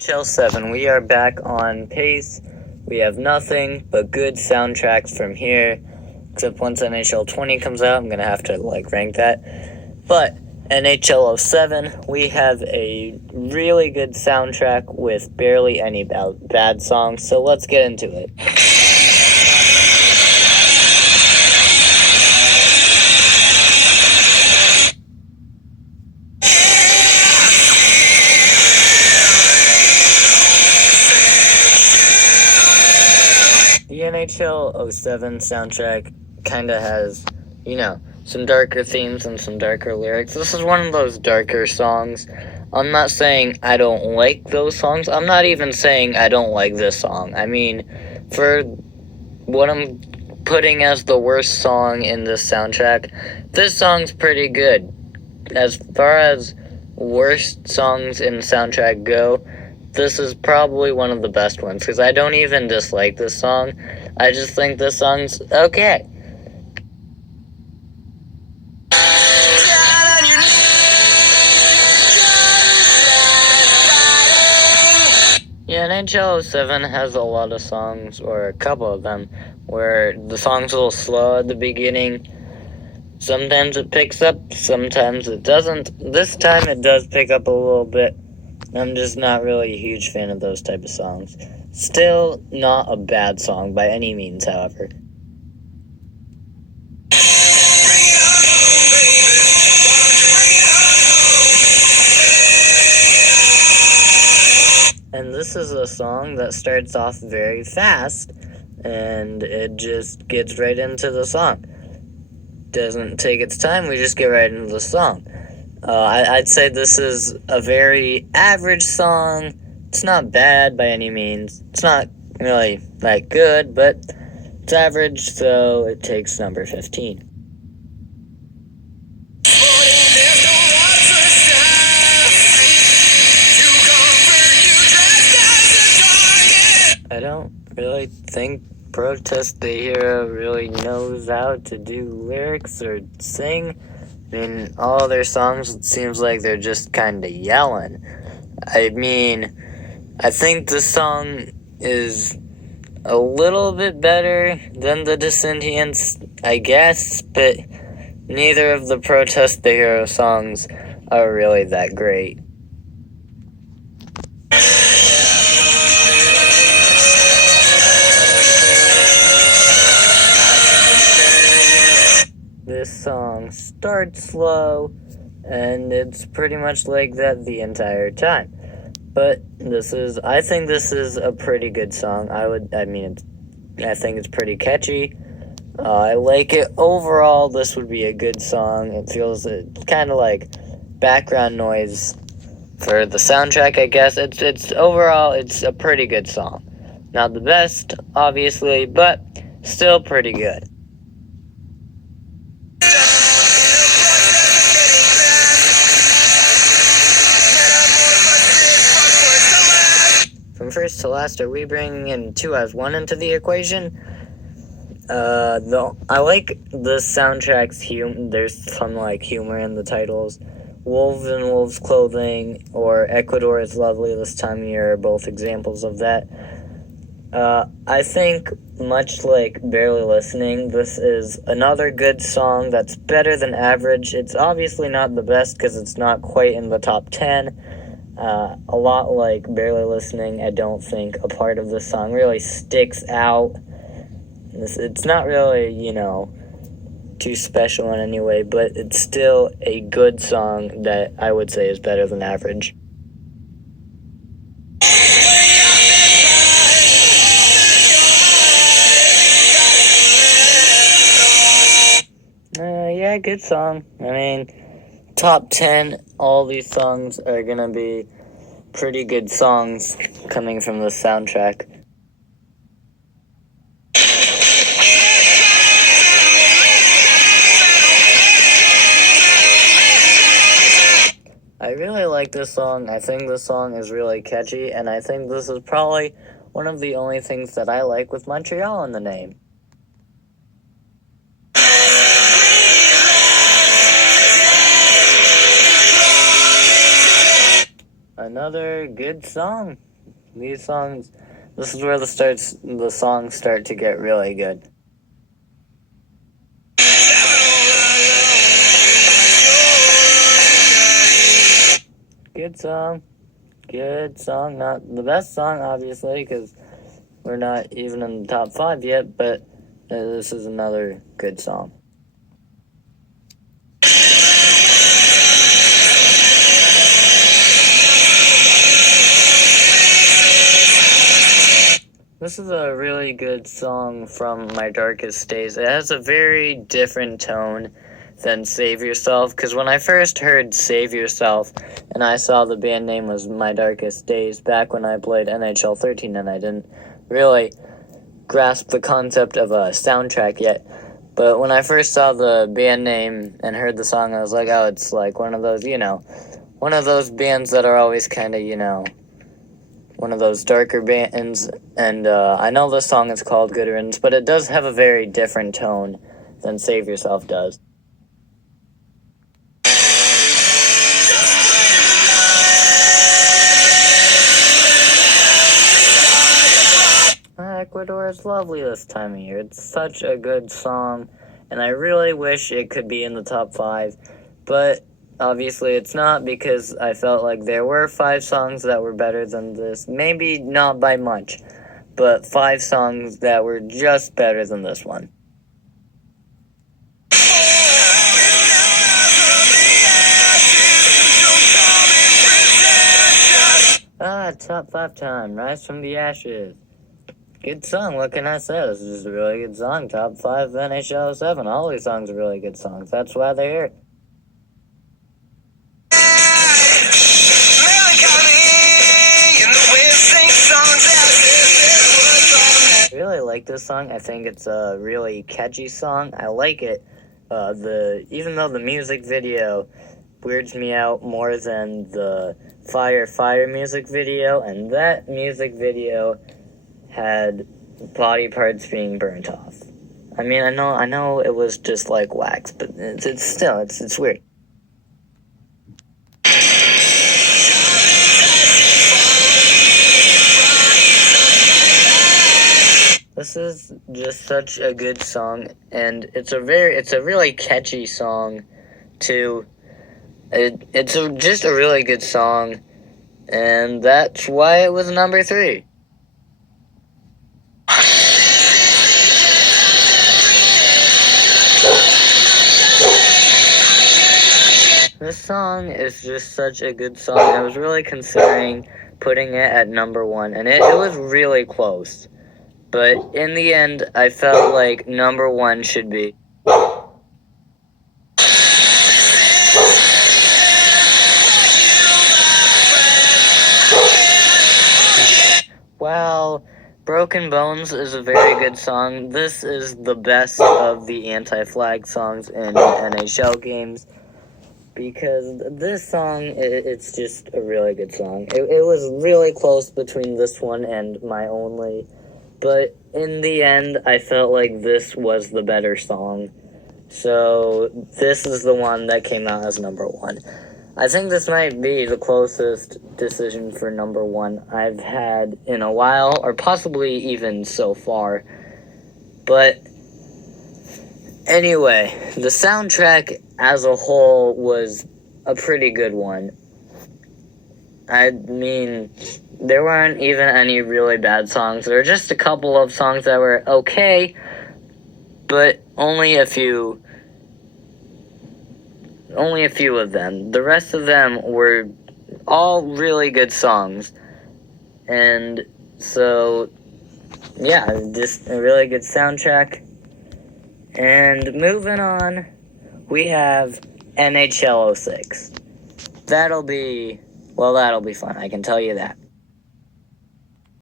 NHL07, we are back on pace. We have nothing but good soundtracks from here. Except once NHL20 comes out, I'm going to have to, rank that. But NHL07, we have a really good soundtrack with barely any bad songs. So let's get into it. The NHL07 soundtrack kind of has, some darker themes and some darker lyrics. This is one of those darker songs. I'm not saying I don't like those songs. I'm not even saying I don't like this song. I mean, for what I'm putting as the worst song in this soundtrack, this song's pretty good. As far as worst songs in the soundtrack go, this is probably one of the best ones, because I don't even dislike this song. I just think this song's okay. Yeah, NHL07 has a lot of songs, or a couple of them, where the song's a little slow at the beginning. Sometimes it picks up, sometimes it doesn't. This time it does pick up a little bit. I'm just not really a huge fan of those type of songs. Still not a bad song by any means, however. And this is a song that starts off very fast, and it just gets right into the song. Doesn't take its time, we just get right into the song. I'd say this is a very average song. It's not bad by any means. It's not really, good, but it's average, so it takes number 15. I don't really think Protest the Hero really knows how to do lyrics or sing. I mean, all their songs, it seems like they're just kind of yelling. I mean, I think this song is a little bit better than the Descendants, I guess, but neither of the Protest the Hero songs are really that great. This song starts slow, and it's pretty much like that the entire time. But I think this is a pretty good song. I think it's pretty catchy. I like it. Overall, this would be a good song. It feels kind of like background noise for the soundtrack, I guess. Overall, it's a pretty good song. Not the best, obviously, but still pretty good. From first to last, are we bringing in 2 as 1 into the equation? I like the soundtrack's there's some, humor in the titles. Wolves in Wolves Clothing or Ecuador is Lovely This Time of Year are both examples of that. I think, much like Barely Listening, this is another good song that's better than average. It's obviously not the best because it's not quite in the top 10. A lot like Barely Listening, I don't think a part of the song really sticks out. It's not really, too special in any way, but it's still a good song that I would say is better than average. Yeah, good song. I mean, top 10, all these songs are gonna be pretty good songs coming from the soundtrack. I really like this song. I think this song is really catchy, and I think this is probably one of the only things that I like with Montreal in the name. Another good song. These songs, this is where the songs start to get really good. Good song, not the best song, obviously, because we're not even in the top 5 yet, but this is another good song. This is a really good song from My Darkest Days. It has a very different tone than Save Yourself, because when I first heard Save Yourself and I saw the band name was My Darkest Days back when I played NHL13, and I didn't really grasp the concept of a soundtrack yet, but when I first saw the band name and heard the song, I was like, oh, it's like one of those, one of those bands that are always kind of, one of those darker bands, and I know the song is called Good Riddance, but it does have a very different tone than Save Yourself does. Ecuador is lovely this time of year. It's such a good song, and I really wish it could be in the top 5, but obviously it's not, because I felt like there were 5 songs that were better than this. Maybe not by much, but 5 songs that were just better than this one. Top 5 time. Rise from the Ashes. Good song, what can I say? This is just a really good song. Top 5 NHL07. All these songs are really good songs. That's why they're here. I really like this song. I think it's a really catchy song. I like it. Even though the music video weirds me out more than the Fire music video, and that music video had body parts being burnt off. I mean, I know it was just like wax, but it's still weird. This is just such a good song, and it's a really catchy song too. It's just a really good song, and that's why it was number 3. This song is just such a good song. I was really considering putting it at number 1, and it was really close. But in the end, I felt like number 1 should be. Wow, Broken Bones is a very good song. This is the best of the anti-flag songs in NHL games, because this song, it's just a really good song. It was really close between this one and My Only, but in the end, I felt like this was the better song. So this is the one that came out as number 1. I think this might be the closest decision for number 1 I've had in a while, or possibly even so far. But anyway, the soundtrack as a whole was a pretty good one. I mean, there weren't even any really bad songs. There were just a couple of songs that were okay, but only a few of them. The rest of them were all really good songs. And so, yeah, just a really good soundtrack. And moving on, we have NHL06. That'll be fun, I can tell you that.